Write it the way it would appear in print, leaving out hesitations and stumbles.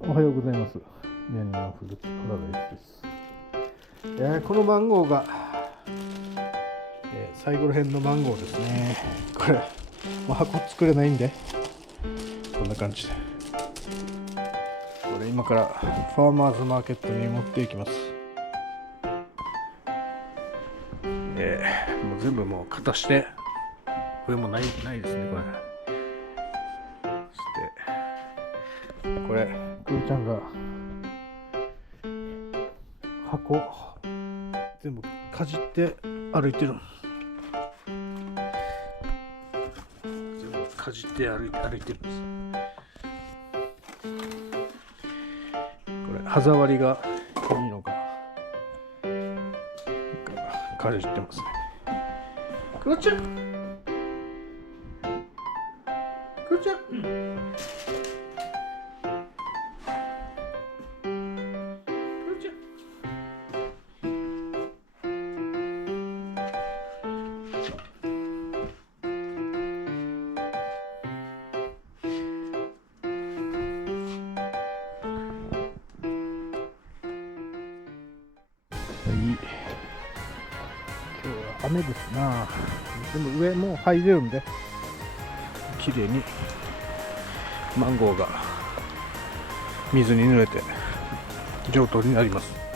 おはようございます。ニャンニャンフルーツパラダイスです。この番号が、最後ら辺の番号ですね。これ、箱作れないんで、こんな感じで。これ今からファーマーズマーケットに持っていきます。もう全部もう片して、これもないですね、これ。そして、これ、くーちゃんが箱全部かじって歩いてる。全部かじって歩いてるんです。これ歯触りがいいのかかじってますね。くーちゃん、くーちゃん、今日は雨ですな。でも上もう入れるんで綺麗にマンゴーが水に濡れて上等になります。